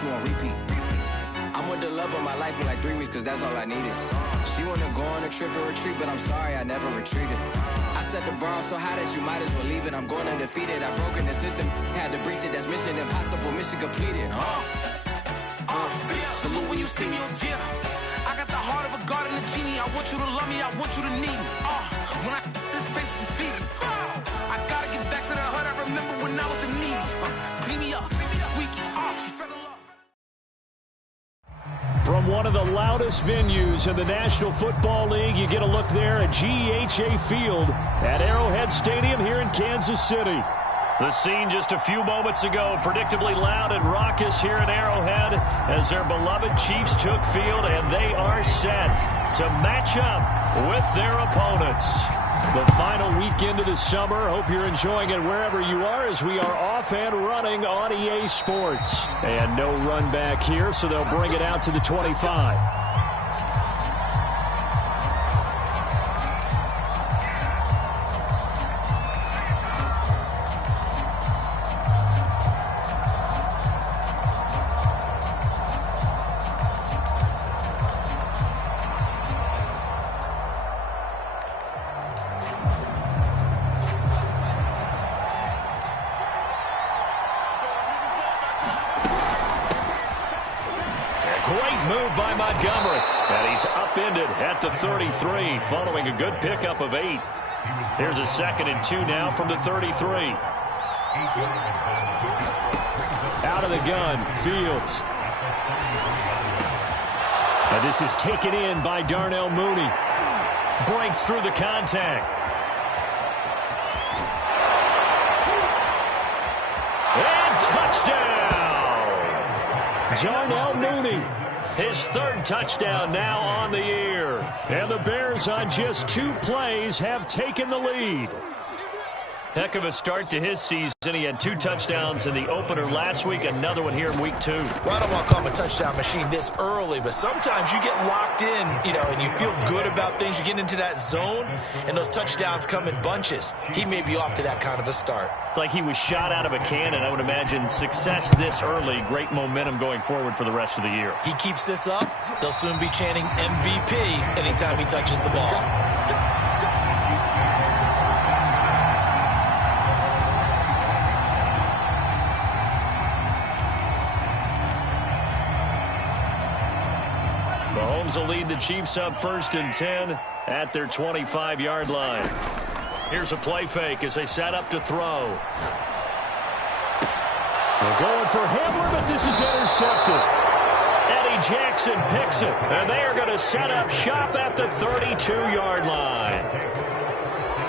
2 on repeat. I'm with the love of my life for like 3 weeks because that's all I needed. She wanna go on a trip and retreat, but I'm sorry, I never retreated. I set the bar so high that you might as well leave it. I'm going undefeated. I broke in the system, had to breach it. That's mission impossible, mission completed. Salute when you see me, yeah. I got the heart of a god and a genie. I want you to love me, I want you to need me. When I this face is feedy. I gotta get back to the hood. I remember when I was the needy. Clean me up, squeaky. She fell in love. From one of the loudest venues in the National Football League, you get a look there at GEHA Field at Arrowhead Stadium here in Kansas City. The scene just a few moments ago, predictably loud and raucous here at Arrowhead as their beloved Chiefs took field, and they are set to match up with their opponents. The final weekend of the summer. Hope you're enjoying it wherever you are as we are off and running on EA Sports. And no run back here, so they'll bring it out to the 25. At the 33, following a good pickup of 8. Here's a 2nd and 2 now from the 33. Out of the gun, Fields. And this is taken in by Darnell Mooney. Breaks through the contact. And touchdown! Darnell Mooney. His 3rd touchdown now on the year. And the Bears on just 2 plays have taken the lead. Heck of a start to his season. He had 2 touchdowns in the opener last week, another one here in week 2. Well, I don't want to call him a touchdown machine this early, but sometimes you get locked in, and you feel good about things. You get into that zone, and those touchdowns come in bunches. He may be off to that kind of a start. It's like he was shot out of a cannon. I would imagine success this early, great momentum going forward for the rest of the year. He keeps this up, they'll soon be chanting MVP anytime he touches the ball. Mahomes will lead the Chiefs up 1st and 10 at their 25-yard line. Here's a play fake as they set up to throw. They're going for Hamler, but this is intercepted. Eddie Jackson picks it, and they are going to set up shop at the 32-yard line.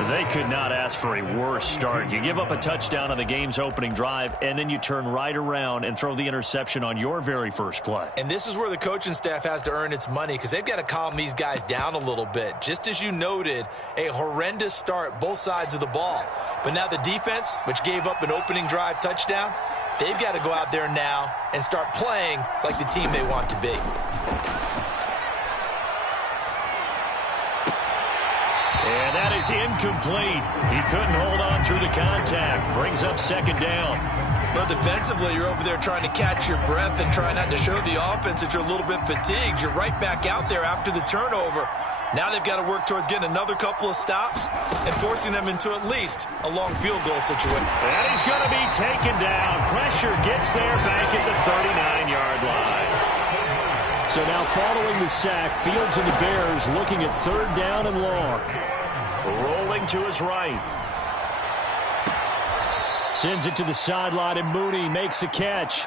They could not ask for a worse start. You give up a touchdown on the game's opening drive, and then you turn right around and throw the interception on your very first play. And this is where the coaching staff has to earn its money because they've got to calm these guys down a little bit. Just as you noted, a horrendous start both sides of the ball. But now the defense, which gave up an opening drive touchdown, they've got to go out there now and start playing like the team they want to be. And that is incomplete. He couldn't hold on through the contact. Brings up 2nd down. Well, defensively, you're over there trying to catch your breath and try not to show the offense that you're a little bit fatigued. You're right back out there after the turnover. Now they've got to work towards getting another couple of stops and forcing them into at least a long field goal situation. And he's going to be taken down. Pressure gets there back at the 39-yard line. So now following the sack, Fields and the Bears looking at 3rd down and long. Rolling to his right. Sends it to the sideline, and Mooney makes a catch.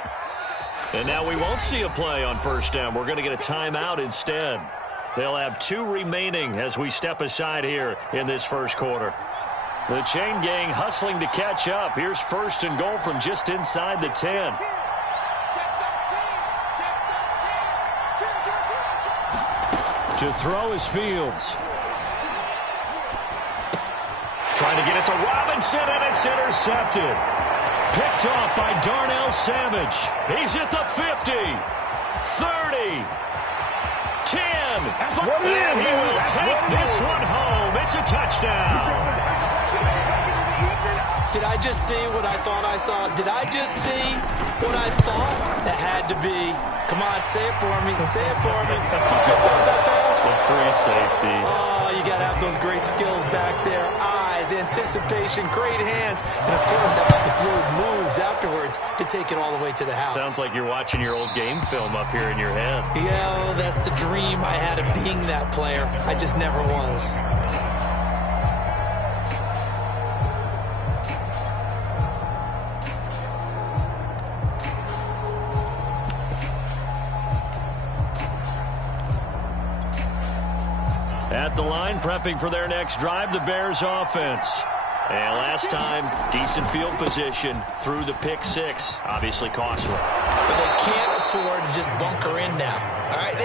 And now we won't see a play on 1st down. We're going to get a timeout instead. They'll have 2 remaining as we step aside here in this 1st quarter. The chain gang hustling to catch up. Here's 1st and goal from just inside the 10. To throw is Fields. Trying to get it to Robinson, and it's intercepted. Picked off by Darnell Savage. He's at the 50, 30, 10. That's what it is, He will take this one home. It's a touchdown. Did I just see what I thought I saw? Did I just see what I thought? That had had to be. Come on, say it for me. Say it for me. Who picked up that pass? A free safety. Oh, you got to have those great skills back there. Eyes, anticipation, great hands. And, of course, how about the fluid moves afterwards to take it all the way to the house. Sounds like you're watching your old game film up here in your head. Yeah, well, that's the dream I had of being that player. I just never was. At the line, prepping for their next drive, the Bears offense. And last time, decent field position through the pick six. Obviously costly. But they can't afford to just bunker in now. All right,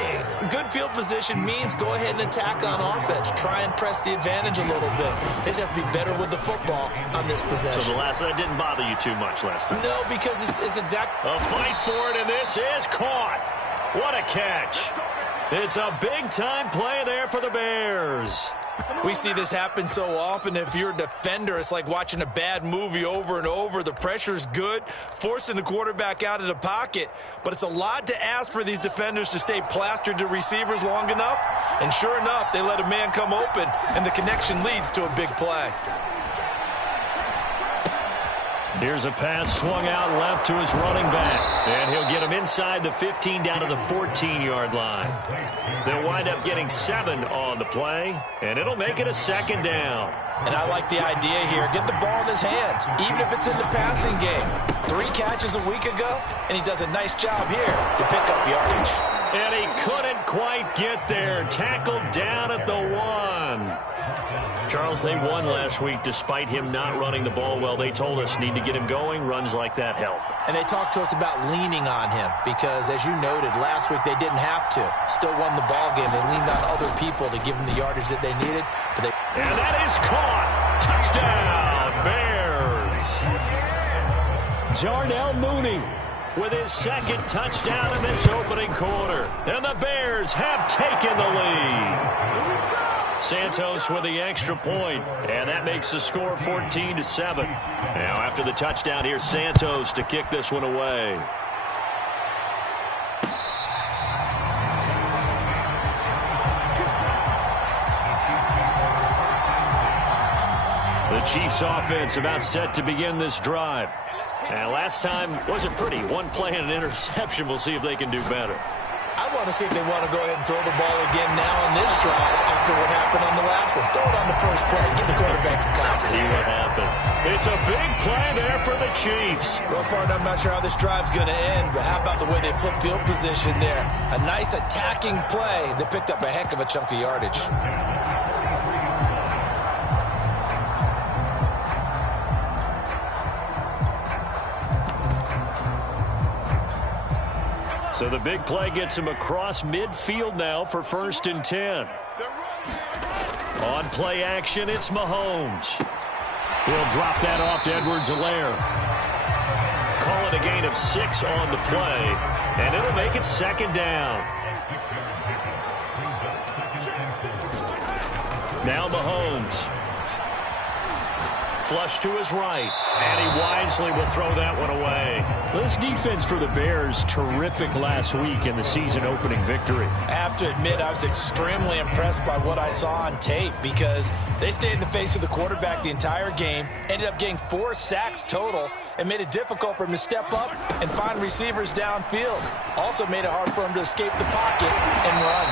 good field position means go ahead and attack on offense. Try and press the advantage a little bit. They just have to be better with the football on this possession. So that didn't bother you too much last time? No, because it's exactly... A fight for it, and this is caught. What a catch. It's a big-time play there for the Bears. We see this happen so often. If you're a defender, it's like watching a bad movie over and over. The pressure's good, forcing the quarterback out of the pocket. But it's a lot to ask for these defenders to stay plastered to receivers long enough. And sure enough, they let a man come open, and the connection leads to a big play. Here's a pass swung out left to his running back. And he'll get him inside the 15 down to the 14-yard line. They'll wind up getting 7 on the play, and it'll make it a second down. And I like the idea here. Get the ball in his hands, even if it's in the passing game. 3 catches a week ago, and he does a nice job here to pick up yardage. And he couldn't quite get there. Tackled down at the 1. Charles, they won last week despite him not running the ball well. They told us need to get him going. Runs like that help. And they talked to us about leaning on him because, as you noted, last week they didn't have to. Still won the ball game. They leaned on other people to give them the yardage that they needed. And that is caught. Touchdown, Bears. Darnell Mooney with his second touchdown in this opening quarter. And the Bears have taken the lead. Santos with the extra point, and that makes the score 14-7. Now after the touchdown, here's Santos to kick this one away. The Chiefs offense about set to begin this drive. And last time wasn't pretty. One play and an interception. We'll see if they can do better. I want to see if they want to go ahead and throw the ball again now on this drive after what happened on the last one. Throw it on the first play. Give the quarterback some confidence. See what happens. It's a big play there for the Chiefs. Well, partner, I'm not sure how this drive's going to end, but how about the way they flip field position there? A nice attacking play. They picked up a heck of a chunk of yardage. So the big play gets him across midfield now for 1st and 10. On play action, it's Mahomes. He'll drop that off to Edwards-Helaire. Call it a gain of 6 on the play, and it'll make it 2nd down. Now Mahomes. Flush to his right, and he wisely will throw that one away. This defense for the Bears, terrific last week in the season opening victory. I have to admit, I was extremely impressed by what I saw on tape because they stayed in the face of the quarterback the entire game, ended up getting 4 sacks total, and made it difficult for him to step up and find receivers downfield. Also made it hard for him to escape the pocket and run.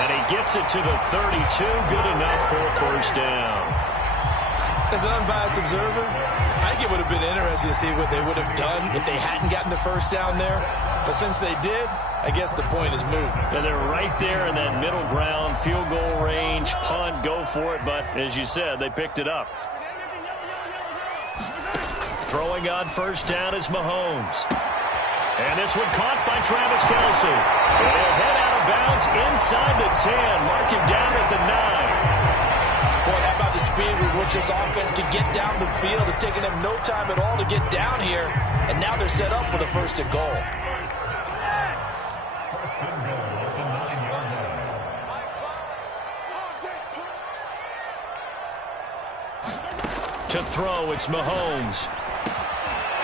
And he gets it to the 32, good enough for a 1st down. As an unbiased observer, I think it would have been interesting to see what they would have done if they hadn't gotten the 1st down there. But since they did, I guess the point is moot. And they're right there in that middle ground, field goal range, punt, go for it. But as you said, they picked it up. Throwing on 1st down is Mahomes. And this one caught by Travis Kelce. And he'll head out of bounds inside the 10. Mark him down at the 9. Boy, how about the speed with which this offense can get down the field? It's taken them no time at all to get down here, and now they're set up with a 1st and goal. To throw, it's Mahomes.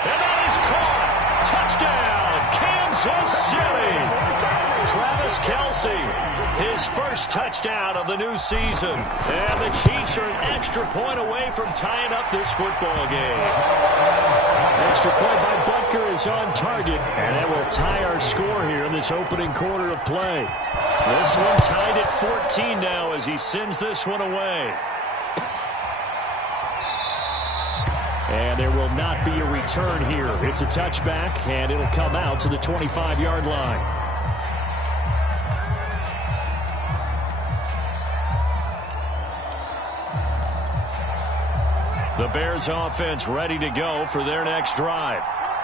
And that is caught. Touchdown, Kansas Travis Kelce, his first touchdown of the new season. And the Chiefs are an extra point away from tying up this football game. Extra point by Butker is on target, and that will tie our score here in this opening quarter of play. This one tied at 14 now as he sends this one away. And there will not be a return here. It's a touchback, and it'll come out to the 25-yard line. The Bears offense ready to go for their next drive.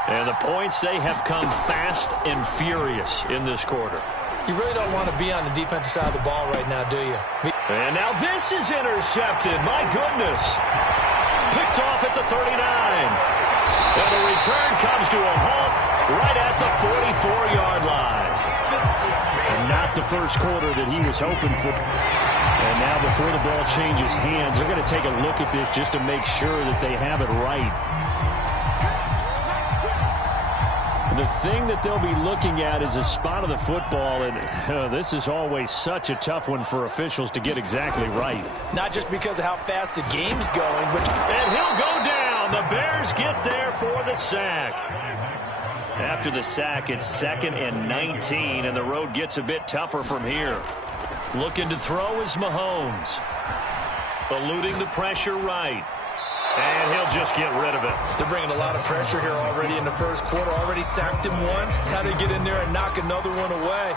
And the points, they have come fast and furious in this quarter. You really don't want to be on the defensive side of the ball right now, do you? And now this is intercepted. My goodness. Picked off at the 39. And the return comes to a halt right at the 44-yard line. And not the first quarter that he was hoping for. And now before the ball changes hands, they're going to take a look at this just to make sure that they have it right. The thing that they'll be looking at is a spot of the football, and this is always such a tough one for officials to get exactly right. Not just because of how fast the game's going, but... And he'll go down. The Bears get there for the sack. After the sack, it's 2nd and 19, and the road gets a bit tougher from here. Looking to throw is Mahomes. Eluding the pressure right. And he'll just get rid of it. They're bringing a lot of pressure here already in the first quarter. Already sacked him once. How to get in there and knock another one away.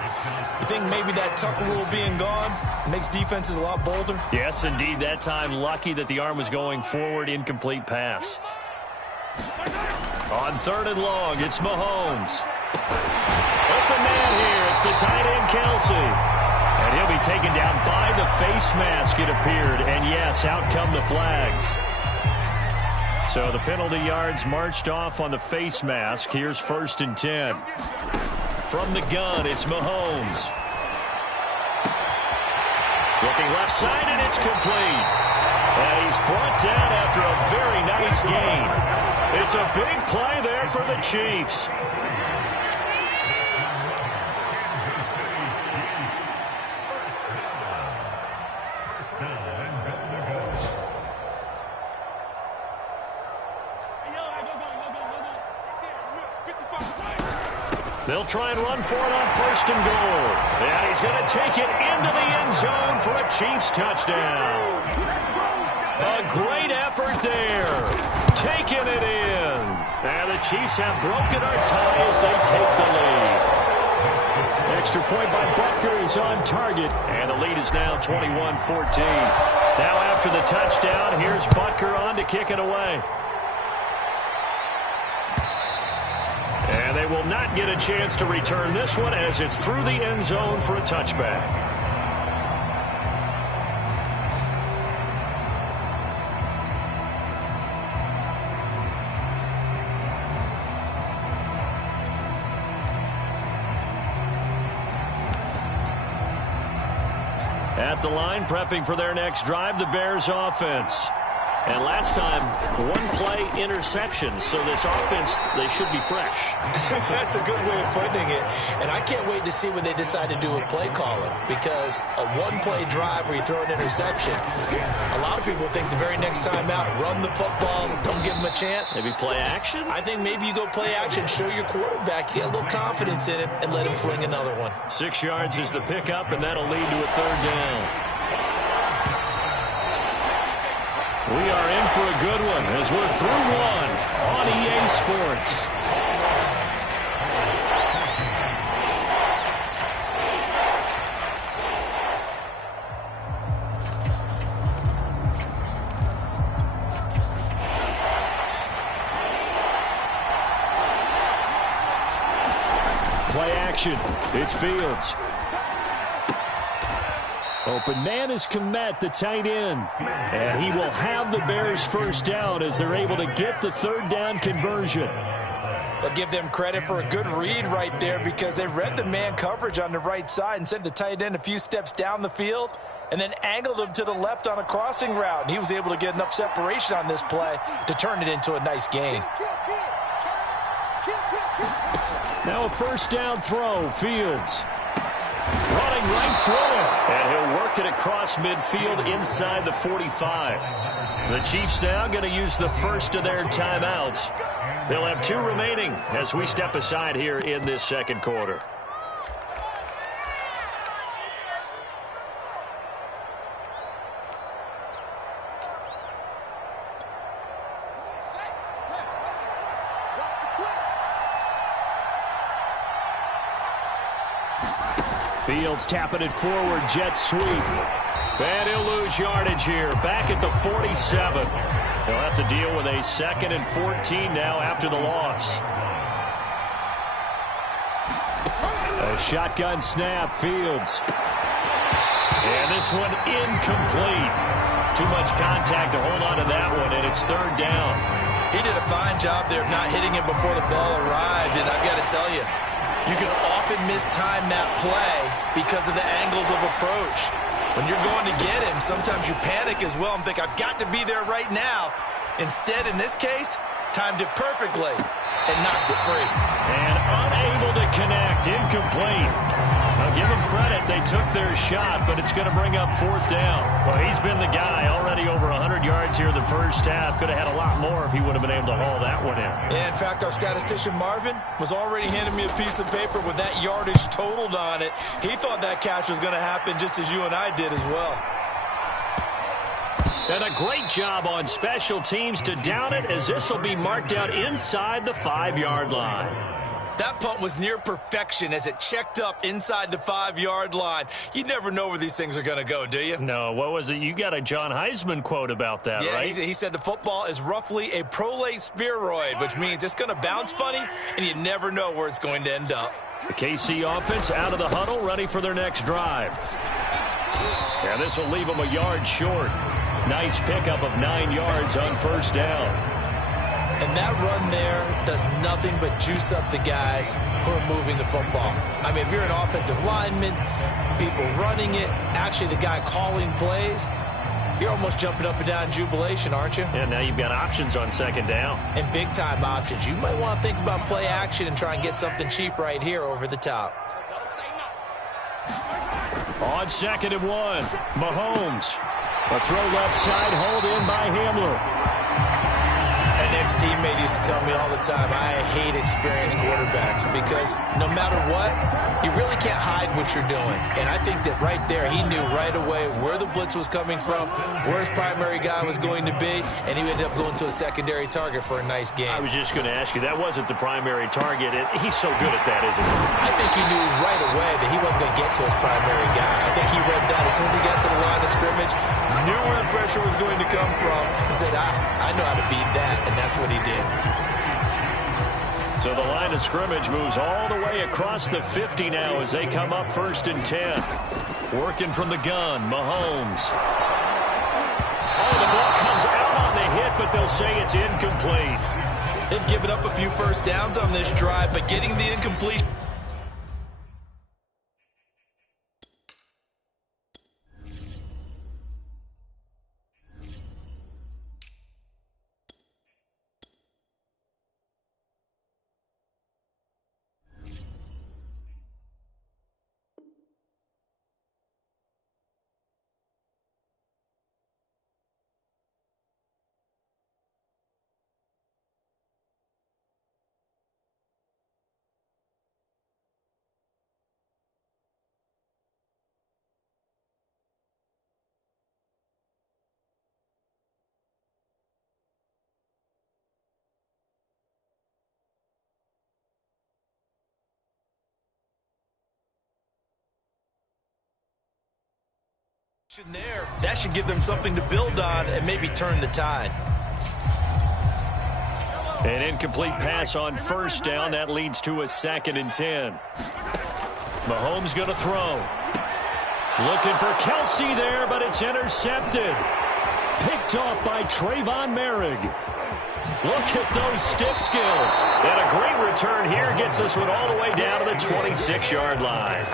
You think maybe that Tucker rule being gone makes defenses a lot bolder? Yes, indeed. That time, lucky that the arm was going forward. Incomplete pass. On 3rd and long, it's Mahomes. Open man here. It's the tight end, Kelce. And he'll be taken down by the face mask, it appeared. And yes, out come the flags. So the penalty yards marched off on the face mask. Here's 1st and 10. From the gun, it's Mahomes. Looking left side, and it's complete. And he's brought down after a very nice gain. It's a big play there for the Chiefs. They'll try and run for it on 1st and goal. And he's going to take it into the end zone for a Chiefs touchdown. A great effort there. Taking it in. And the Chiefs have broken our tie as they take the lead. Extra point by Butker is on target. And the lead is now 21-14. Now after the touchdown, here's Butker on to kick it away. And they will not get a chance to return this one as it's through the end zone for a touchback. At the line, prepping for their next drive, the Bears offense. And last time, 1-play interception. So this offense, they should be fresh. That's a good way of putting it. And I can't wait to see what they decide to do with play calling. Because a 1-play drive where you throw an interception, a lot of people think the very next time out, run the football, don't give them a chance. Maybe play action? I think maybe you go play action, show your quarterback, get a little confidence in him, and let him fling another one. 6 yards is the pickup, and that'll lead to a 3rd down. We are in for a good one as we're through one on EA Sports. Play action. It's Fields. Open man is Kmet, the tight end. And he will have the Bears first down as they're able to get the 3rd down conversion. I'll give them credit for a good read right there because they read the man coverage on the right side and sent the tight end a few steps down the field and then angled him to the left on a crossing route. And he was able to get enough separation on this play to turn it into a nice gain. Now a 1st down throw, Fields. running right through him. And he'll work it across midfield inside the 45. The Chiefs now going to use the first of their timeouts. They'll have 2 remaining as we step aside here in this second quarter. Fields tapping it forward, jet sweep. And he'll lose yardage here, back at the 47. He'll have to deal with a 2nd and 14 now after the loss. A shotgun snap, Fields. And this one incomplete. Too much contact to hold on to that one, and it's 3rd down. He did a fine job there of not hitting him before the ball arrived, and I've got to tell you, you can often mistime that play because of the angles of approach. When you're going to get him, sometimes you panic as well and think, I've got to be there right now. Instead, in this case, timed it perfectly and knocked it free. And unable to connect, incomplete. Now give them credit, they took their shot, but it's going to bring up 4th down. Well, he's been the guy, already over 100 yards here in the first half. Could have had a lot more if he would have been able to haul that one in. Yeah, in fact, our statistician Marvin was already handing me a piece of paper with that yardage totaled on it. He thought that catch was going to happen just as you and I did as well. And a great job on special teams to down it, as this will be marked out inside the 5-yard line. That punt was near perfection as it checked up inside the 5-yard line. You never know where these things are going to go, do you? No, what was it? You got a John Heisman quote about that, yeah, right? He said the football is roughly a prolate spheroid, which means it's going to bounce funny, and you never know where it's going to end up. The KC offense out of the huddle, ready for their next drive. Yeah, this will leave them a yard short. Nice pickup of 9 yards on 1st down. And that run there does nothing but juice up the guys who are moving the football. I mean, if you're an offensive lineman, people running it, actually the guy calling plays, you're almost jumping up and down in jubilation, aren't you? Yeah, now you've got options on 2nd down. And big-time options. You might want to think about play action and try and get something cheap right here over the top. On 2nd and 1, Mahomes. A throw left side, hold in by Hamler. An ex-teammate used to tell me all the time, I hate experienced quarterbacks because no matter what, you really can't hide what you're doing. And I think that right there, he knew right away where the blitz was coming from, where his primary guy was going to be, and he ended up going to a secondary target for a nice game. I was just going to ask you, that wasn't the primary target. He's so good at that, isn't he? I think he knew right away that he wasn't going to get to his primary guy. I think he read that as soon as he got to the line of scrimmage, knew where the pressure was going to come from, and said, I know how to beat that. And that's what he did. So the line of scrimmage moves all the way across the 50 now as they come up 1st and 10. Working from the gun, Mahomes. Oh, the ball comes out on the hit, but they'll say it's incomplete. They've given up a few 1st downs on this drive, but getting the incompletion. There, that should give them something to build on and maybe turn the tide. An incomplete pass on 1st down. That leads to a 2nd and 10. Mahomes going to throw. Looking for Kelsey there, but it's intercepted. Picked off by Trayvon Merrick. Look at those stick skills. And a great return here gets us one all the way down to the 26-yard line.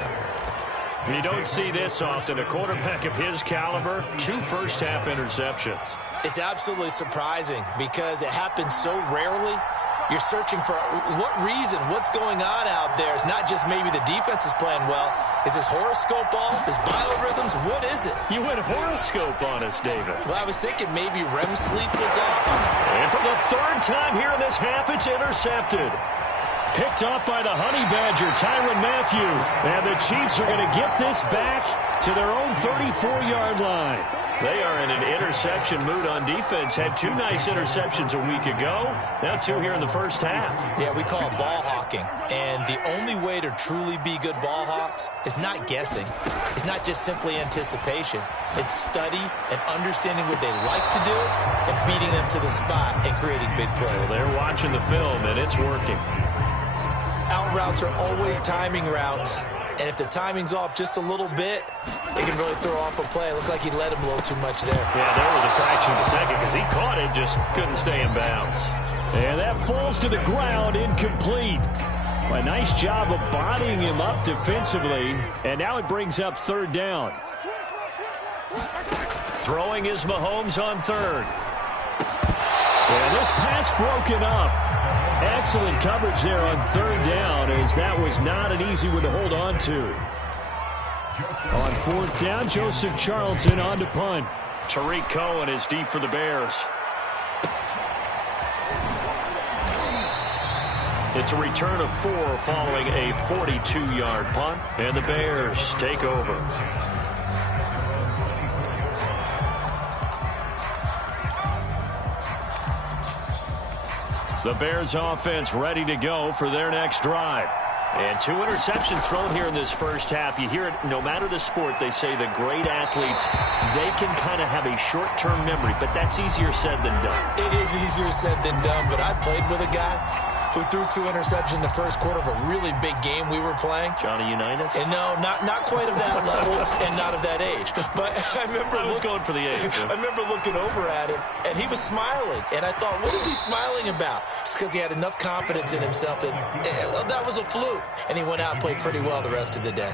You don't see this often. A quarterback of his caliber, 2 first-half interceptions. It's absolutely surprising because it happens so rarely. You're searching for what reason, what's going on out there. It's not just maybe the defense is playing well. Is this horoscope off? Is biorhythms? What is it? You went horoscope on us, David. Well, I was thinking maybe REM sleep was off. And for the third time here in this half, it's intercepted. Picked off by the Honey Badger, Tyrann Mathieu. And the Chiefs are going to get this back to their own 34-yard line. They are in an interception mood on defense. Had 2 nice interceptions a week ago. Now 2 here in the first half. Yeah, we call it ball hawking. And the only way to truly be good ball hawks is not guessing. It's not just simply anticipation. It's study and understanding what they like to do and beating them to the spot and creating big plays. Well, they're watching the film, and it's working. Out routes are always timing routes. And if the timing's off just a little bit, they can really throw off a play. It looked like he let him a little too much there. Yeah, there was a fraction of a second because he caught it, just couldn't stay in bounds. And that falls to the ground, incomplete. A nice job of bodying him up defensively. And now it brings up 3rd down. Throwing is Mahomes on 3rd. And this pass broken up. Excellent coverage there on 3rd down, as that was not an easy one to hold on to. On 4th down, Joseph Charlton on to punt. Tariq Cohen is deep for the Bears. It's a return of 4 following a 42-yard punt, and the Bears take over. The Bears offense ready to go for their next drive. And 2 interceptions thrown here in this first half. You hear it, no matter the sport, they say the great athletes, they can kind of have a short-term memory, but that's easier said than done. It is easier said than done, but I played with a guy who threw 2 interceptions in the first quarter of a really big game we were playing. Johnny Unitas? And no, not quite of that level and not of that age. But I remember I was going for the age. I remember looking over at him, and he was smiling. And I thought, what is he smiling about? It's because he had enough confidence in himself that that was a fluke. And he went out and played pretty well the rest of the day.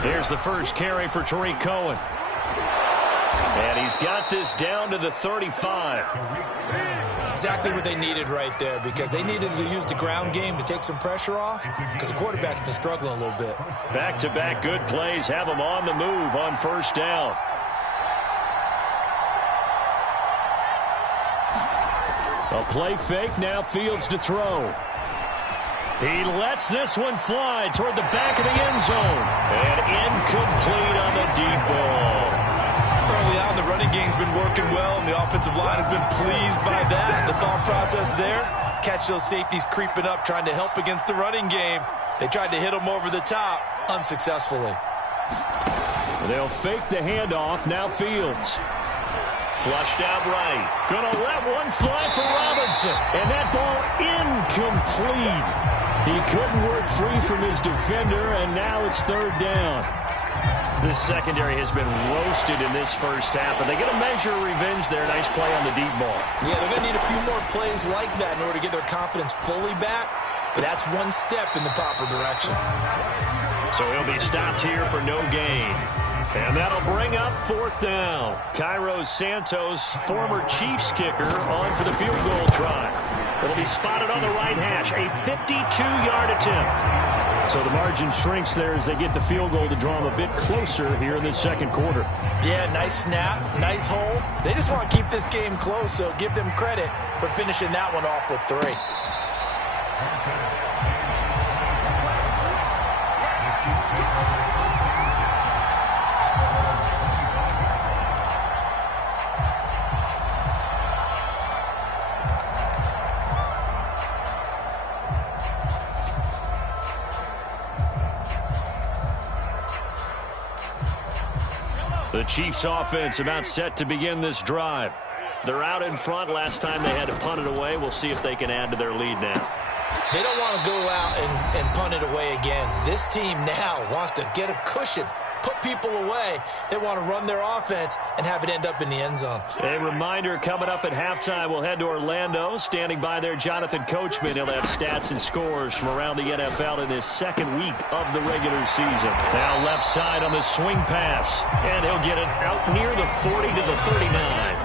Here's the first carry for Tariq Cohen. And he's got this down to the 35. Exactly what they needed right there, because they needed to use the ground game to take some pressure off, because the quarterback's been struggling a little bit. Back-to-back good plays have him on the move on 1st down. A play fake, now Fields to throw. He lets this one fly toward the back of the end zone. And incomplete on the deep ball. Early on, the running game's been working well, and the offensive line has been pleased by that. The thought process there, catch those safeties creeping up, trying to help against the running game. They tried to hit them over the top, unsuccessfully. They'll fake the handoff, now Fields. Flushed out right. Gonna let one fly for Robinson. And that ball incomplete. He couldn't work free from his defender, and now it's 3rd down. This secondary has been roasted in this first half, but they get a measure of revenge there. Nice play on the deep ball. Yeah, they're going to need a few more plays like that in order to get their confidence fully back, but that's one step in the proper direction. So he'll be stopped here for no gain. And that'll bring up 4th down. Cairo Santos, former Chiefs kicker, on for the field goal try. It'll be spotted on the right hash, a 52-yard attempt. So the margin shrinks there as they get the field goal to draw them a bit closer here in the second quarter. Yeah, nice snap, nice hole. They just want to keep this game close, so give them credit for finishing that one off with 3. The Chiefs offense about set to begin this drive. They're out in front. Last time they had to punt it away. We'll see if they can add to their lead now. They don't want to go out and punt it away again. This team now wants to get a cushion, put people away. They want to run their offense and have it end up in the end zone. A reminder, coming up at halftime, we'll head to Orlando. Standing by there, Jonathan Coachman. He'll have stats and scores from around the NFL in his second week of the regular season. Now left side on the swing pass, and he'll get it out near the 40 to the 39.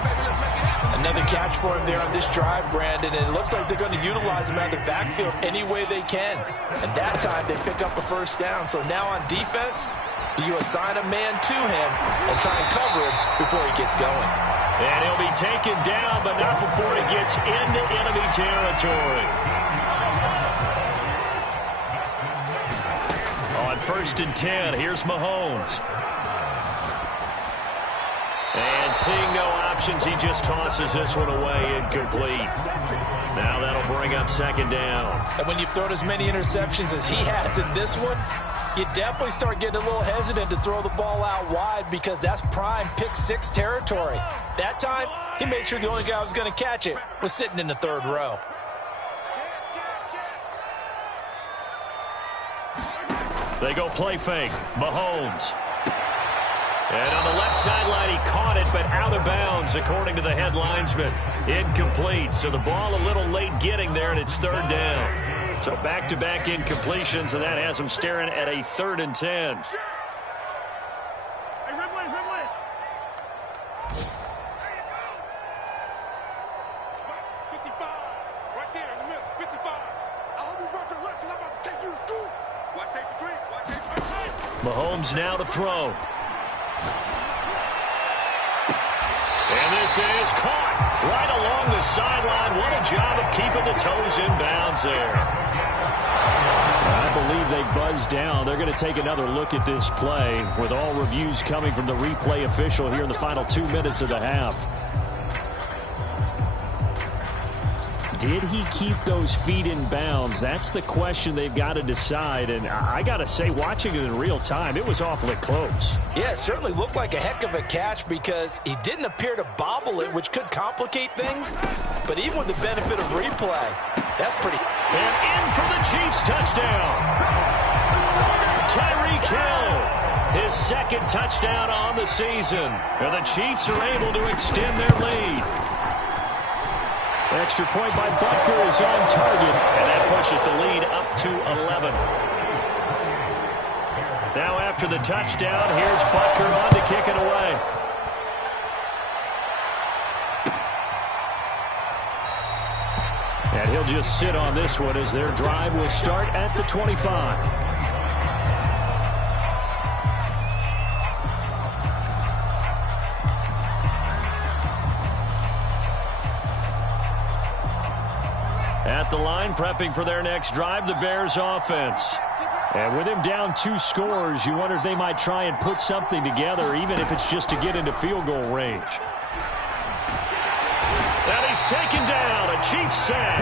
Another catch for him there on this drive, Brandon, and it looks like they're going to utilize him out of the backfield any way they can. And that time they pick up a first down. So now on defense, do you assign a man to him and try and cover him before he gets going? And he'll be taken down, but not before he gets into enemy territory. On 1st and 10, here's Mahomes. And seeing no options, he just tosses this one away, incomplete. Now that'll bring up 2nd down. And when you've thrown as many interceptions as he has in this one, you definitely start getting a little hesitant to throw the ball out wide because that's prime pick 6 territory. That time, he made sure the only guy who was going to catch it was sitting in the 3rd row. They go play fake. Mahomes. And on the left sideline, he caught it, but out of bounds, according to the head linesman. Incomplete. So the ball a little late getting there, and it's 3rd down. So back-to-back incompletions, and that has him staring at a 3rd and 10. Mahomes now to throw. And this is caught right along the sideline. What a job of keeping the toes in bounds there. I believe they buzzed down. They're going to take another look at this play with all reviews coming from the replay official here in the final 2 minutes of the half. Did he keep those feet in bounds? That's the question they've got to decide. And I got to say, watching it in real time, it was awfully close. Yeah, it certainly looked like a heck of a catch because he didn't appear to bobble it, which could complicate things. But even with the benefit of replay, that's pretty. And in for the Chiefs touchdown. Tyreek Hill, his 2nd touchdown on the season. And the Chiefs are able to extend their lead. Extra point by Butker is on target, and that pushes the lead up to 11. Now after the touchdown, here's Butker on to kick it away. And he'll just sit on this one as their drive will start at the 25. At the line, prepping for their next drive, the Bears offense. And with him down 2 scores, you wonder if they might try and put something together, even if it's just to get into field goal range. And he's taken down, a Chiefs sack.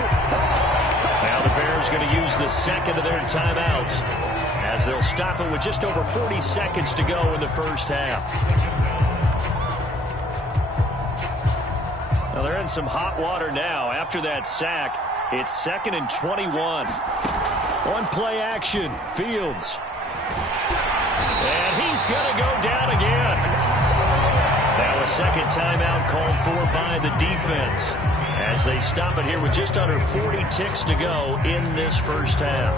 Now the Bears going to use the 2nd of their timeouts as they'll stop it with just over 40 seconds to go in the first half. Now they're in some hot water now after that sack. It's 2nd and 21. On play action, Fields. And he's going to go down again. Now a 2nd timeout called for by the defense as they stop it here with just under 40 ticks to go in this first half.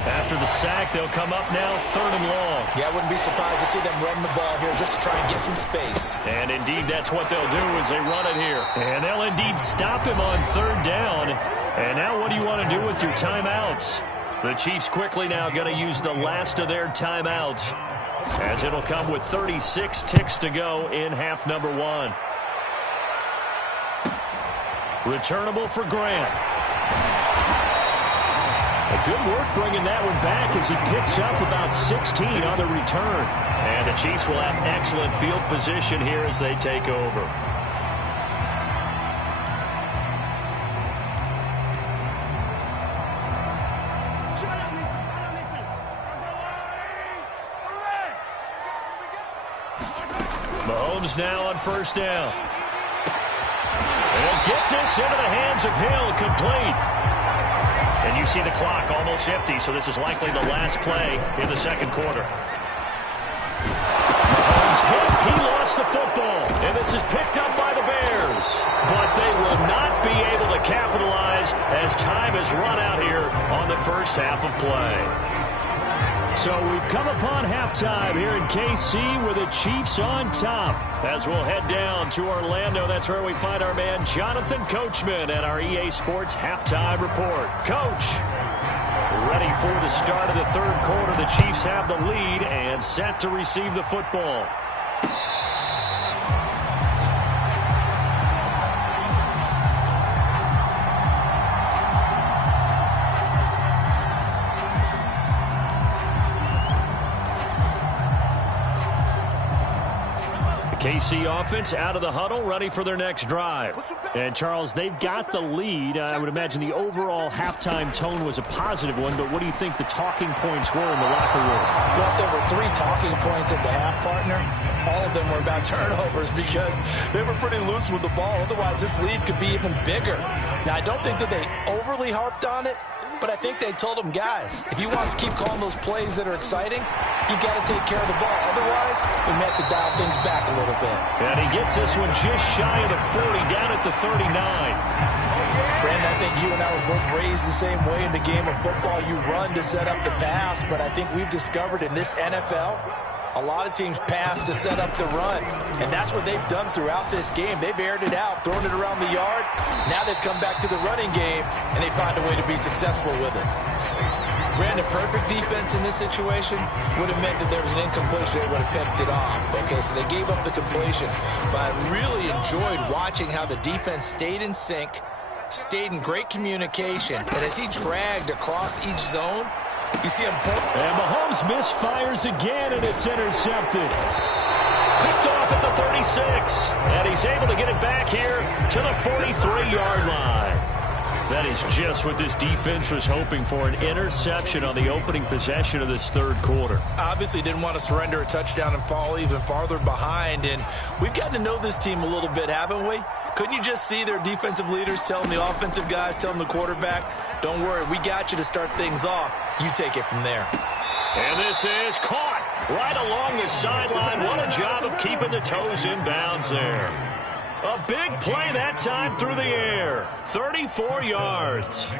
After the sack, they'll come up now 3rd and long. Yeah, I wouldn't be surprised to see them run the ball here just to try and get some space. And indeed, that's what they'll do as they run it here. And they'll indeed stop him on 3rd down. And now what do you want to do with your timeouts? The Chiefs quickly now going to use the last of their timeouts as it'll come with 36 ticks to go in half number 1. Returnable for Grant. Good work bringing that one back as he picks up about 16 on the return. And the Chiefs will have excellent field position here as they take over. Mahomes now on 1st down. They'll get this into the hands of Hill, complete. And you see the clock almost empty, so this is likely the last play in the 2nd quarter. hit. He lost the football. And this is picked up by the Bears. But they will not be able to capitalize as time has run out here on the first half of play. So we've come upon halftime here in KC with the Chiefs on top. As we'll head down to Orlando, that's where we find our man Jonathan Coachman at our EA Sports Halftime Report. Coach, ready for the start of the third quarter. The Chiefs have the lead and set to receive the football. KC offense out of the huddle, ready for their next drive. And, Charles, they've got the lead. I would imagine the overall halftime tone was a positive one, but what do you think the talking points were in the locker room? Well, there were 3 talking points at the half, partner. All of them were about turnovers because they were pretty loose with the ball. Otherwise, this lead could be even bigger. Now, I don't think that they overly harped on it, but I think they told them, guys, if you want to keep calling those plays that are exciting, you've got to take care of the ball. Otherwise, we may have to dial things back a little bit. And he gets this one just shy of the 40, down at the 39. Brandon, I think you and I were both raised the same way in the game of football. You run to set up the pass, but I think we've discovered in this NFL, a lot of teams pass to set up the run, and that's what they've done throughout this game. They've aired it out, thrown it around the yard. Now they've come back to the running game, and they find a way to be successful with it. Brandon, perfect defense in this situation would have meant that there was an incompletion. They would have picked it off. Okay, so they gave up the completion, but I really enjoyed watching how the defense stayed in sync, stayed in great communication, and as he dragged across each zone, you see him pull. And Mahomes misfires again, and it's intercepted. Picked off at the 36. And he's able to get it back here to the 43-yard line. That is just what this defense was hoping for, an interception on the opening possession of this third quarter. Obviously didn't want to surrender a touchdown and fall even farther behind, and we've gotten to know this team a little bit, haven't we? Couldn't you just see their defensive leaders telling the offensive guys, telling the quarterback, don't worry, we got you to start things off. You take it from there. And this is caught right along the sideline. What a job of keeping the toes in bounds there. A big play that time through the air. 34 yards.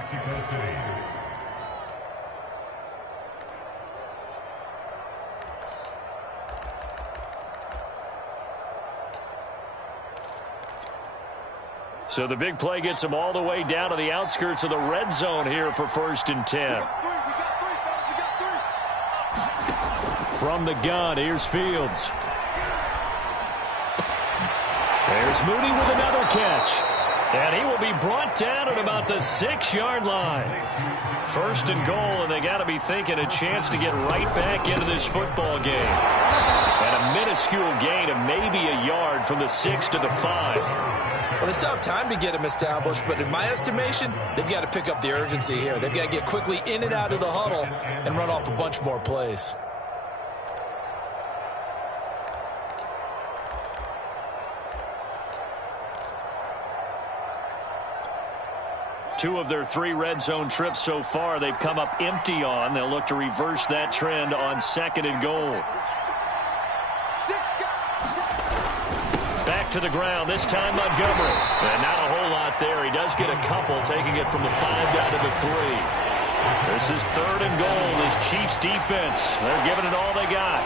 So the big play gets them all the way down to the outskirts of the red zone here for 1st and 10. From the gun, here's Fields. There's Moody with another catch. And he will be brought down at about the 6-yard line. 1st and goal, and they got to be thinking a chance to get right back into this football game. And a minuscule gain of maybe a yard from the 6 to the 5. Well, they still have time to get him established, but in my estimation, they've got to pick up the urgency here. They've got to get quickly in and out of the huddle and run off a bunch more plays. Two of their 3 red zone trips so far, they've come up empty on. They'll look to reverse that trend on 2nd and goal. Back to the ground, this time Montgomery. And not a whole lot there. He does get a couple, taking it from the 5 down to the 3. This is 3rd and goal. This Chiefs defense, they're giving it all they got.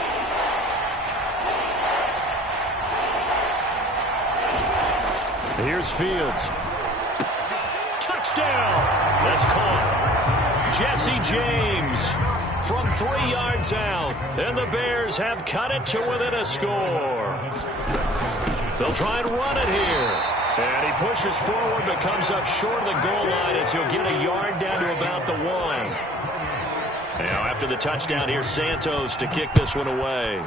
Here's Fields. Touchdown! That's caught. Jesse James from 3 yards out. And the Bears have cut it to within a score. They'll try and run it here. And he pushes forward but comes up short of the goal line as he'll get a yard down to about the 1. Now after the touchdown, here's Santos to kick this one away.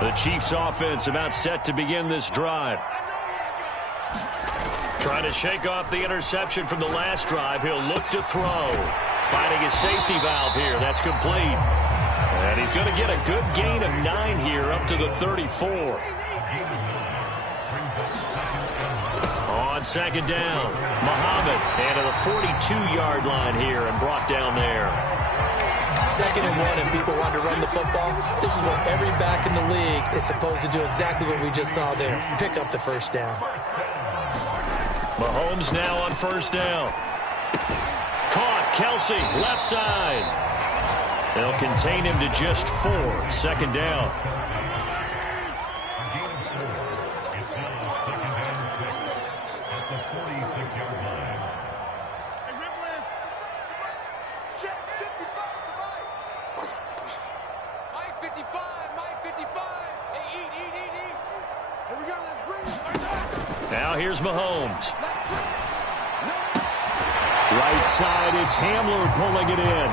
The Chiefs offense about set to begin this drive. Trying to shake off the interception from the last drive. He'll look to throw. Finding his safety valve here. That's complete. And he's going to get a good gain of 9 here up to the 34. on second down. Muhammad and to the 42-yard line here and brought down there. 2nd and 1, and people want to run the football. This is what every back in the league is supposed to do, exactly what we just saw there. Pick up the first down. Mahomes now on first down. Caught, Kelsey, left side. They'll contain him to just 4. 2nd down. Now here's Mahomes. Right side, it's Hamler pulling it in.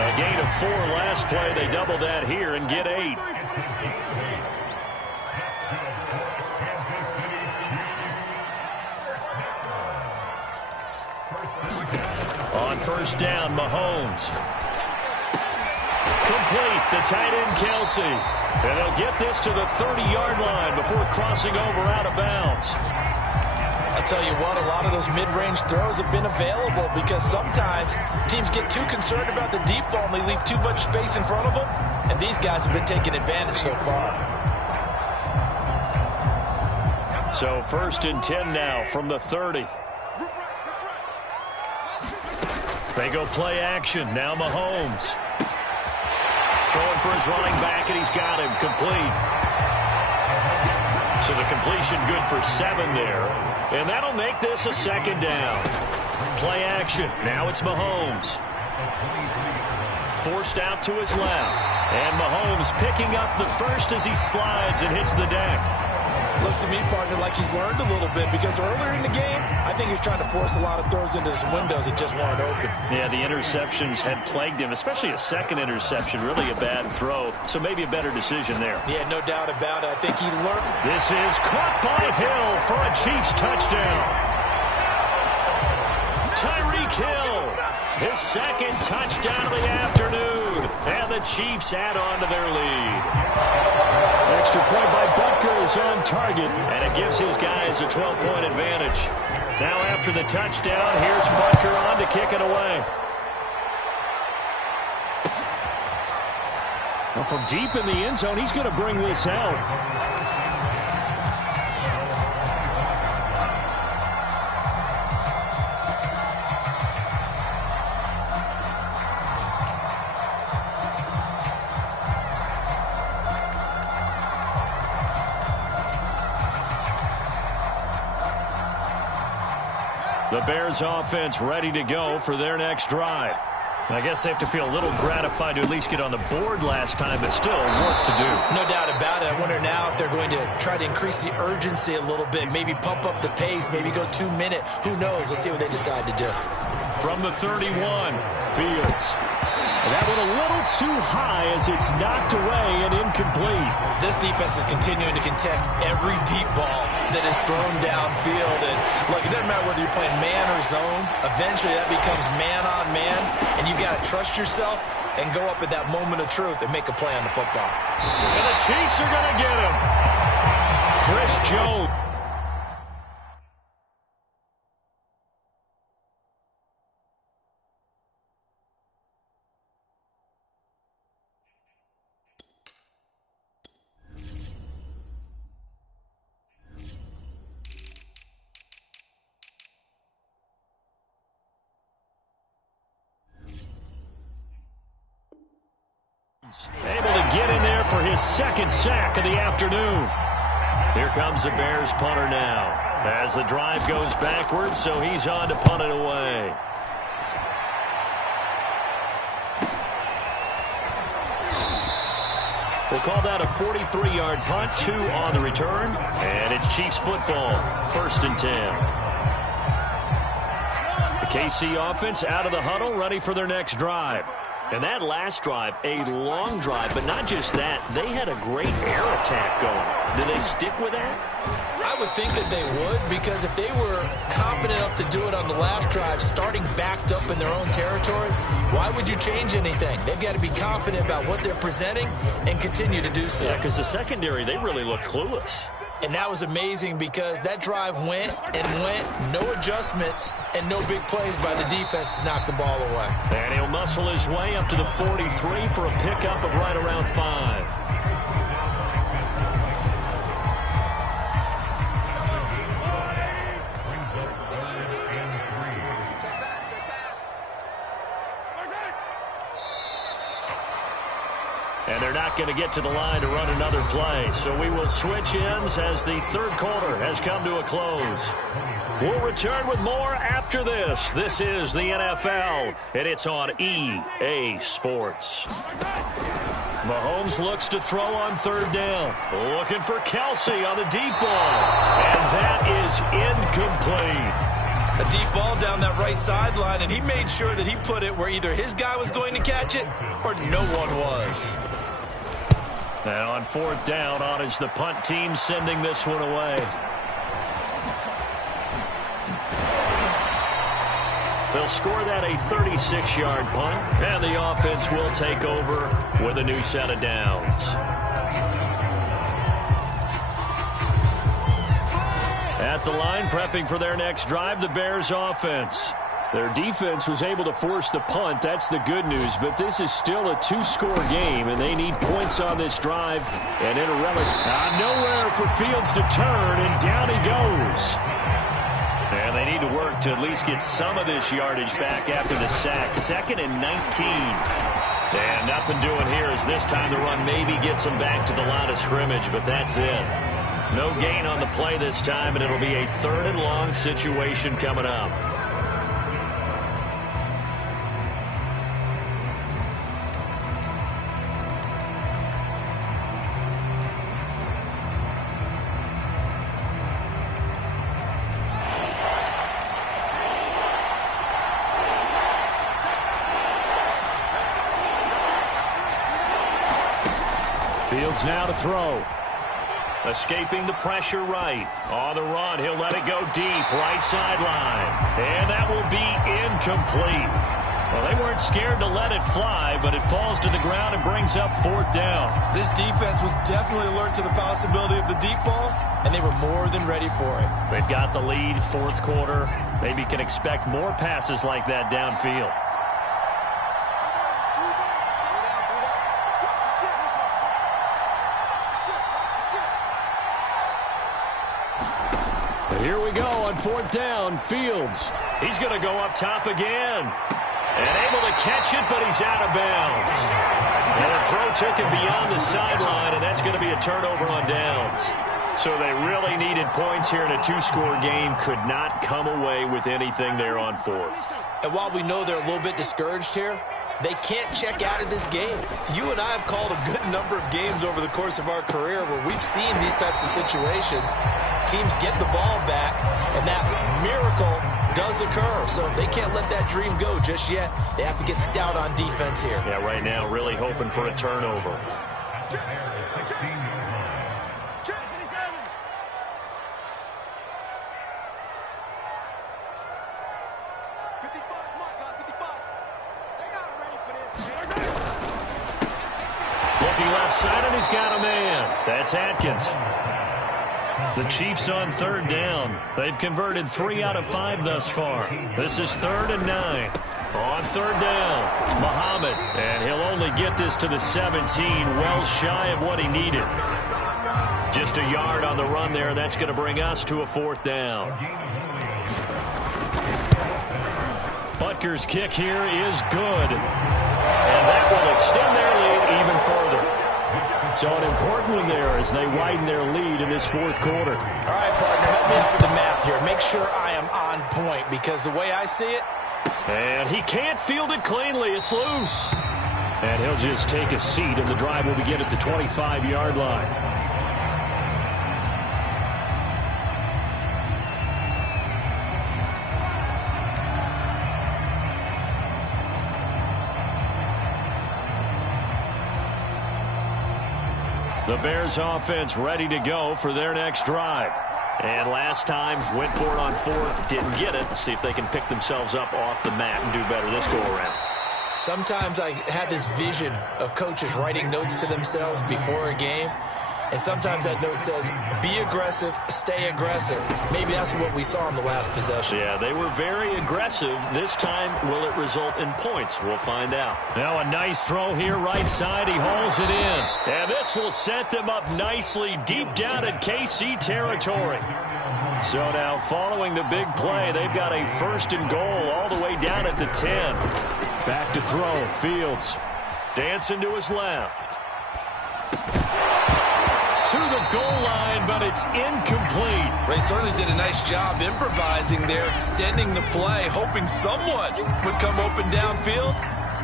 A gain of 4 last play. They double that here and get 8. On first down, Mahomes. Complete, the tight end Kelsey. And they'll get this to the 30-yard line before crossing over out of bounds. I'll tell you what, a lot of those mid-range throws have been available because sometimes teams get too concerned about the deep ball and they leave too much space in front of them. And these guys have been taking advantage so far. So 1st and 10 now from the 30. They go play action. Now Mahomes. Throwing for his running back, and he's got him complete. So the completion good for 7 there. And that'll make this a 2nd down. Play action. Now it's Mahomes. Forced out to his left. And Mahomes picking up the first as he slides and hits the deck. Looks to me, partner, like he's learned a little bit because earlier in the game, I think he was trying to force a lot of throws into his windows that just weren't open. Yeah, the interceptions had plagued him, especially a second interception, really a bad throw. So maybe a better decision there. Yeah, no doubt about it. I think he learned. This is caught by Hill for a Chiefs touchdown. Tyreek Hill, his 2nd touchdown of the afternoon. And the Chiefs add on to their lead. Extra point by Butker is on target, and it gives his guys a 12-point advantage. Now after the touchdown, here's Butker on to kick it away. Well, from deep in the end zone, he's going to bring this out. The Bears offense ready to go for their next drive. I guess they have to feel a little gratified to at least get on the board last time, but still work to do. No doubt about it. I wonder now if they're going to try to increase the urgency a little bit, maybe pump up the pace, maybe go 2-minute. Who knows? Let's see what they decide to do. From the 31, Fields. And that one a little too high as it's knocked away and incomplete. This defense is continuing to contest every deep ball that is thrown downfield. And look, it doesn't matter whether you're playing man or zone. Eventually that becomes man on man, and you've got to trust yourself and go up at that moment of truth and make a play on the football. And the Chiefs are going to get him. Chris Jones. Able to get in there for his 2nd sack of the afternoon. Here comes the Bears punter now. As the drive goes backwards, so he's on to punt it away. We'll call that a 43-yard punt, 2 on the return. And it's Chiefs football, 1st and 10. The KC offense out of the huddle, ready for their next drive. And that last drive, a long drive, but not just that. They had a great air attack going. Do they stick with that? I would think that they would, because if they were confident enough to do it on the last drive, starting backed up in their own territory, why would you change anything? They've got to be confident about what they're presenting and continue to do so. Yeah, because the secondary, they really look clueless. And that was amazing because that drive went and went, no adjustments, and no big plays by the defense to knock the ball away. And he'll muscle his way up to the 43 for a pickup of right around 5. And they're not going to get to the line to run another play. So we will switch ends as the third quarter has come to a close. We'll return with more after this. This is the NFL, and it's on EA Sports. Mahomes looks to throw on third down. Looking for Kelsey on the deep ball. And that is incomplete. A deep ball down that right sideline, and he made sure that he put it where either his guy was going to catch it or no one was. And on fourth down, on is the punt team sending this one away. They'll score that a 36-yard punt, and the offense will take over with a new set of downs. At the line, prepping for their next drive, the Bears offense. Their defense was able to force the punt. That's the good news. But this is still a two-score game, and they need points on this drive. And in a relic, nowhere for Fields to turn, and down he goes. And they need to work to at least get some of this yardage back after the sack. 2nd and 19. And nothing doing here as this time the run maybe gets them back to the line of scrimmage, but that's it. No gain on the play this time, and it'll be a 3rd and long situation coming up. Fields now to throw. Escaping the pressure right. On the run, he'll let it go deep, right sideline. And that will be incomplete. Well, they weren't scared to let it fly, but it falls to the ground and brings up 4th down. This defense was definitely alert to the possibility of the deep ball, and they were more than ready for it. They've got the lead, 4th quarter. Maybe can expect more passes like that downfield. Here we go on 4th down. Fields. He's going to go up top again. And able to catch it, but he's out of bounds. And the throw took him beyond the sideline, and that's going to be a turnover on downs. So they really needed points here in a two-score game. Could not come away with anything there on 4th. And while we know they're a little bit discouraged here, they can't check out of this game. You and I have called a good number of games over the course of our career where we've seen these types of situations. Teams get the ball back, and that miracle does occur. So they can't let that dream go just yet. They have to get stout on defense here. Yeah, right now really hoping for a turnover. Looking left side, and he's got a man. That's Atkins. The Chiefs on 3rd down. They've converted 3 out of 5 thus far. This is 3rd and 9. On 3rd down, Muhammad. And he'll only get this to the 17, well shy of what he needed. Just a yard on the run there. That's going to bring us to a 4th down. Butker's kick here is good. And that will extend their lead even further. So an important one there as they widen their lead in this 4th quarter. All right, partner, help me out with the math here. Make sure I am on point because the way I see it. And he can't field it cleanly. It's loose. And he'll just take a seat, and the drive will begin at the 25-yard line. The Bears offense ready to go for their next drive. And last time, went for it on 4th, didn't get it. See if they can pick themselves up off the mat and do better this go-around. Sometimes I have this vision of coaches writing notes to themselves before a game. And sometimes that note says, be aggressive, stay aggressive. Maybe that's what we saw in the last possession. Yeah, they were very aggressive. This time, will it result in points? We'll find out. Now a nice throw here right side. He hauls it in. And this will set them up nicely deep down in KC territory. So now following the big play, they've got a 1st and goal all the way down at the 10. Back to throw. Fields dancing to his left. To the goal line, but it's incomplete. They certainly did a nice job improvising there, extending the play, hoping someone would come open downfield,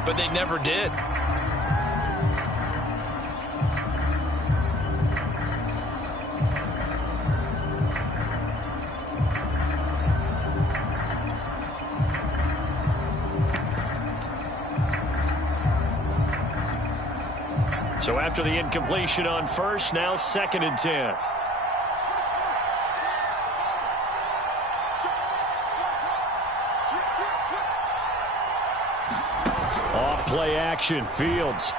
but they never did. So after the incompletion on 1st, now 2nd and 10. Off play action, Fields.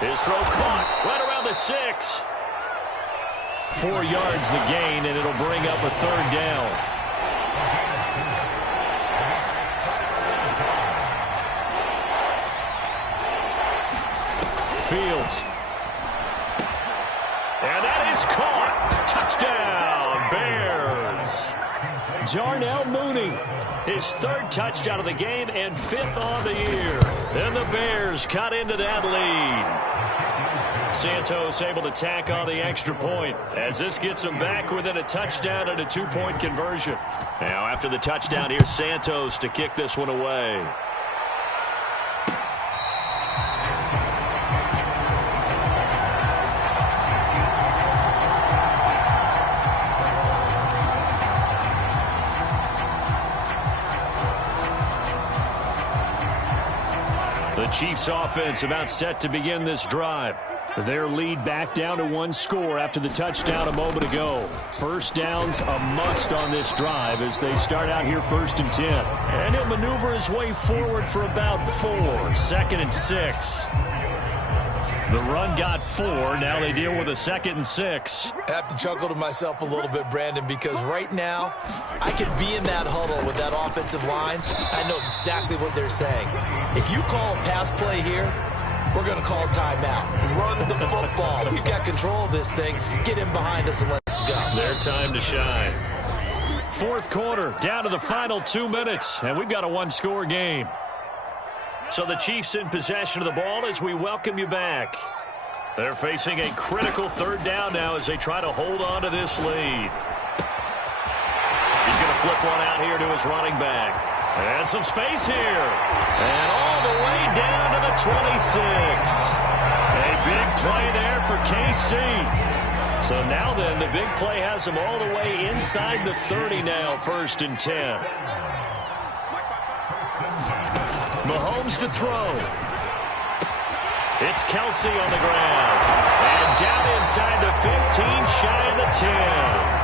His throw caught right around the 6. 4 yards the gain, and it'll bring up a 3rd down. Fields. And that is caught. Touchdown, Bears. Darnell Mooney, his 3rd touchdown of the game and 5th on the year. Then the Bears cut into that lead. Santos able to tack on the extra point as this gets them back within a touchdown and a 2-point conversion. Now after the touchdown, here's Santos to kick this one away. The Chiefs offense about set to begin this drive. Their lead back down to 1 score after the touchdown a moment ago. 1st downs a must on this drive as they start out here 1st and 10. And he'll maneuver his way forward for about 4. 2nd and 6. The run got 4. Now they deal with a 2nd and 6. I have to chuckle to myself a little bit, Brandon, because right now I could be in that huddle with that offensive line. I know exactly what they're saying. If you call a pass play here, we're going to call a timeout. Run the football. We've got control of this thing. Get in behind us and let's go. Their time to shine. 4th quarter, down to the final 2 minutes, and we've got a 1-score game. So the Chiefs in possession of the ball as we welcome you back. They're facing a critical 3rd down now as they try to hold on to this lead. He's going to flip one out here to his running back. And some space here. And all the way down to the 26. A big play there for KC. So now then, the big play has them all the way inside the 30 now, 1st and 10. Mahomes to throw. It's Kelsey on the ground. And down inside the 15, shy of the 10.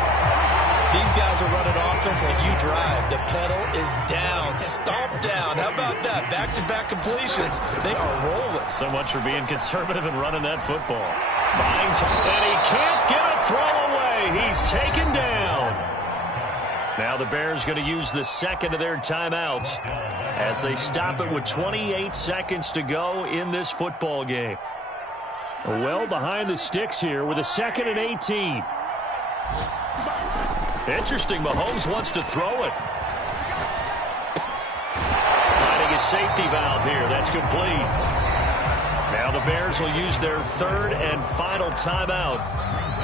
These guys are running offense like you drive. The pedal is down, stomp down. How about that? Back-to-back completions. They are rolling. So much for being conservative and running that football. Buying time, and he can't get a throw away. He's taken down. Now the Bears going to use the 2nd of their timeouts as they stop it with 28 seconds to go in this football game. Well behind the sticks here with a 2nd and 18. Interesting, Mahomes wants to throw it. Finding a safety valve here. That's complete. Now the Bears will use their 3rd and final timeout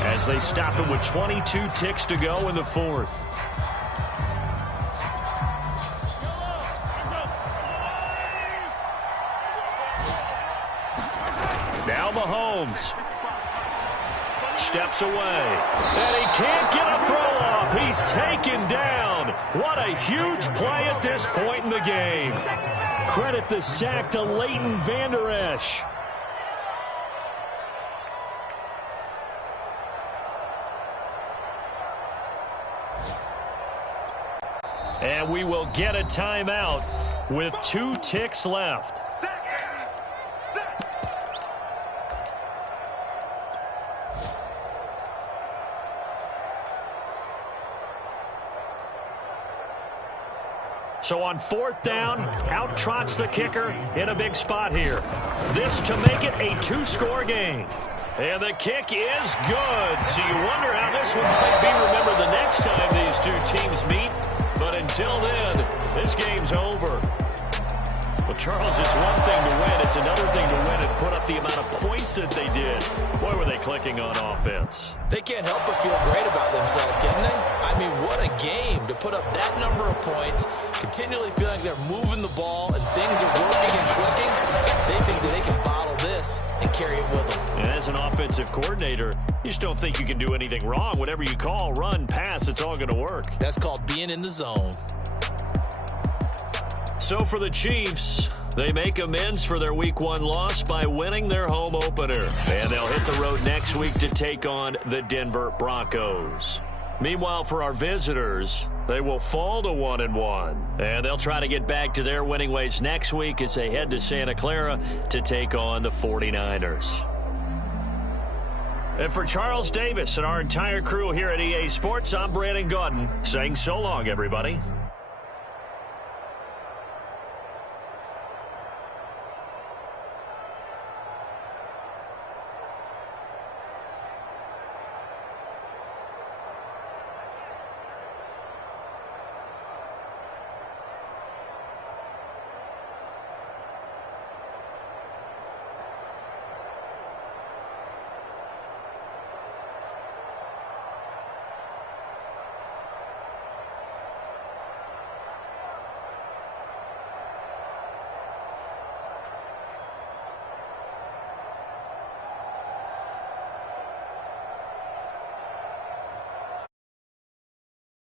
as they stop it with 22 ticks to go in the 4th. Now Mahomes steps away. And he can't get a throw off. He's taken down. What a huge play at this point in the game. Credit the sack to Leighton Vander Esch. And we will get a timeout with 2 ticks left. So on 4th down, out trots the kicker in a big spot here. This to make it a 2-score game. And the kick is good. So you wonder how this one might be remembered the next time these two teams meet. But until then, this game's over. Well, Charles, it's one thing to win. It's another thing to win and put up the amount of points that they did. Boy, were they clicking on offense. They can't help but feel great about themselves, can they? I mean, what a game to put up that number of points, continually feeling they're moving the ball and things are working and clicking. They think that they can bottle this and carry it with them. And as an offensive coordinator, you just don't think you can do anything wrong. Whatever you call, run, pass, it's all going to work. That's called being in the zone. So for the Chiefs, they make amends for their Week 1 loss by winning their home opener. And they'll hit the road next week to take on the Denver Broncos. Meanwhile, for our visitors, they will fall to 1-1. And they'll try to get back to their winning ways next week as they head to Santa Clara to take on the 49ers. And for Charles Davis and our entire crew here at EA Sports, I'm Brandon Gaudin saying so long, everybody.